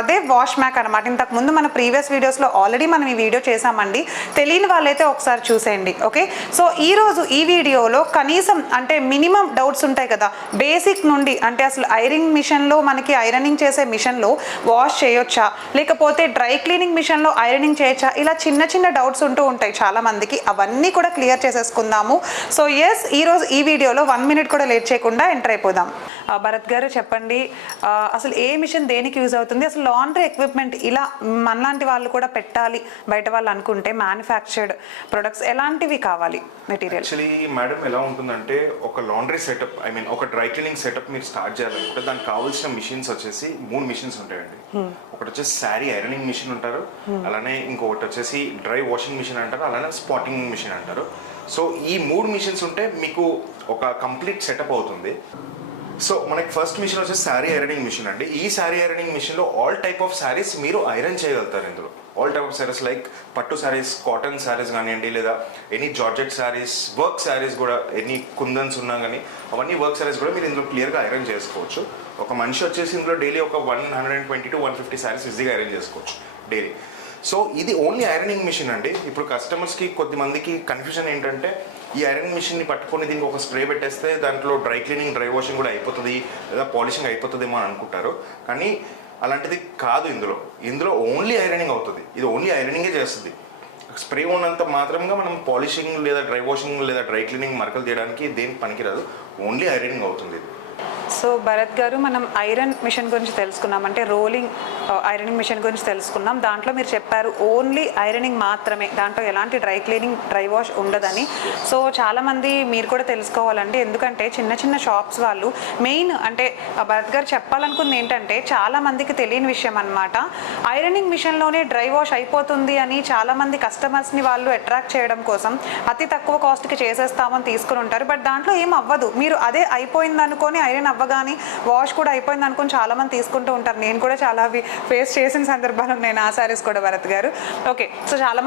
అదే wash Mac అనమాట. ఇంతకుముందు మన ప్రీవియస్ వీడియోస్లో ఆల్రెడీ మనం ఈ వీడియో చేసామండి. తెలియని వాళ్ళైతే ఒకసారి చూసేయండి. ఓకే, సో ఈరోజు ఈ వీడియోలో కనీసం అంటే మినిమం డౌట్స్ ఉంటాయి కదా, బేసిక్ నుండి అంటే అసలు ఐరనింగ్ మిషన్లో మనకి ఐరనింగ్ చేసే మిషన్లో వాష్ చేయొచ్చా, లేకపోతే డ్రై క్లీనింగ్ మిషన్లో ఐరనింగ్ చేయొచ్చా, ఇలా చిన్న చిన్న డౌట్స్ ఉంటూ ఉంటాయి చాలా మందికి. అవన్నీ కూడా క్లియర్ చేసేసుకుందాము. సో ఎస్, ఈరోజు ఈ వీడియోలో 1 మినిట్ కూడా లేట్ చేయకుండా ఎంటర్ అయిపోదాం. భరత్ గారు చెప్పండి, అసలు ఏ మిషన్ దేనికి యూజ్ అవుతుంది, అసలు లాండ్రీ ఎక్విప్మెంట్ ఇలా మనలాంటి వాళ్ళు కూడా పెట్టాలి బయట వాళ్ళు అనుకుంటే మ్యానుఫ్యాక్చర్డ్ ప్రొడక్ట్స్ ఎలాంటివి కావాలి మెటీరియల్? యాక్చువల్లీ మేడం ఎలా ఉంటుందంటే, ఒక లాండ్రీ సెటప్ ఒక డ్రై క్లీనింగ్ సెటప్ మీరు స్టార్ట్ చేయాలనుకుంటే దానికి కావాల్సిన మిషన్స్ వచ్చేసి 3 మిషన్స్ ఉంటాయండి. ఒకటి వచ్చేసి శారీ ఐరనింగ్ మిషన్ అంటారు, అలానే ఇంకొకటి వచ్చేసి డ్రై వాషింగ్ మిషన్ అంటారు, అలానే స్పాటింగ్ మిషన్ అంటారు. సో ఈ 3 మిషన్స్ ఉంటే మీకు ఒక కంప్లీట్ సెటప్ అవుతుంది. సో మనకి ఫస్ట్ మిషన్ వచ్చేసి శారీ ఐరనింగ్ మిషన్ అండి. ఈ శారీ ఐరనింగ్ మిషన్లో ఆల్ టైప్ ఆఫ్ శారీస్ మీరు ఐరన్ చేయగలుగుతారు. ఇందులో all type of saris like పట్టు శారీస్, కాటన్ శారీస్ కానివ్వండి, లేదా any georgette saris, work saris కూడా, ఎనీ కుందన్స్ ఉన్నా కానీ అవన్నీ వర్క్ శారీస్ కూడా మీరు ఇందులో క్లియర్గా ఐరన్ చేసుకోవచ్చు. ఒక మనిషి వచ్చేసి ఇందులో డైలీ ఒక 120 to 150 శారీస్ ఈజీగా ఐరన్ చేసుకోవచ్చు డైలీ. సో ఇది ఓన్లీ ఐరనింగ్ మిషన్ అండి. ఇప్పుడు కస్టమర్స్కి కొద్దిమందికి కన్ఫ్యూజన్ ఏంటంటే, ఈ ఐరన్ మిషన్ని పట్టుకొని దీనికి ఒక స్ప్రే పెట్టేస్తే దాంట్లో డ్రై క్లీనింగ్, డ్రై వాషింగ్ కూడా అయిపోతుంది, లేదా పాలిషింగ్ అయిపోతుందేమో అని అనుకుంటారు. కానీ అలాంటిది కాదు. ఇందులో ఓన్లీ ఐరనింగ్ అవుతుంది. ఇది ఓన్లీ ఐరనింగే చేస్తుంది. స్ప్రే ఉన్నంత మాత్రంగా మనం పాలిషింగ్ లేదా డ్రై వాషింగ్ లేదా డ్రై క్లీనింగ్ మరకలు తీయడానికి దేనికి పనికిరాదు. ఓన్లీ ఐరనింగ్ అవుతుంది. సో భరత్ గారు, మనం ఐరన్ మిషన్ గురించి తెలుసుకున్నాం, అంటే రోలింగ్ ఐరనింగ్ మిషన్ గురించి తెలుసుకున్నాం. దాంట్లో మీరు చెప్పారు ఓన్లీ ఐరనింగ్ మాత్రమే, దాంట్లో ఎలాంటి డ్రై క్లీనింగ్, డ్రై వాష్ ఉండదని. సో చాలామంది మీరు కూడా తెలుసుకోవాలండి, ఎందుకంటే చిన్న చిన్న షాప్స్ వాళ్ళు మెయిన్ అంటే భరత్ గారు చెప్పాలనుకుంది ఏంటంటే, చాలామందికి తెలియని విషయం అనమాట. ఐరనింగ్ మిషన్లోనే డ్రై వాష్ అయిపోతుంది అని చాలామంది కస్టమర్స్ని వాళ్ళు అట్రాక్ట్ చేయడం కోసం అతి తక్కువ కాస్ట్కి చేసేస్తామని తీసుకుని ఉంటారు. బట్ దాంట్లో ఏం అవ్వదు. మీరు అదే అయిపోయింది అనుకొని, ఐరన్ అవ్వగానే వాష్ కూడా అయిపోయింది అనుకుని చాలా మంది తీసుకుంటూ ఉంటారు. నేను కూడా చాలా ఫేస్ చేసిన సందర్భాలు ఉన్నాయి నా సారీస్ కూడా భరత్ గారు. ఓకే, సో చాలా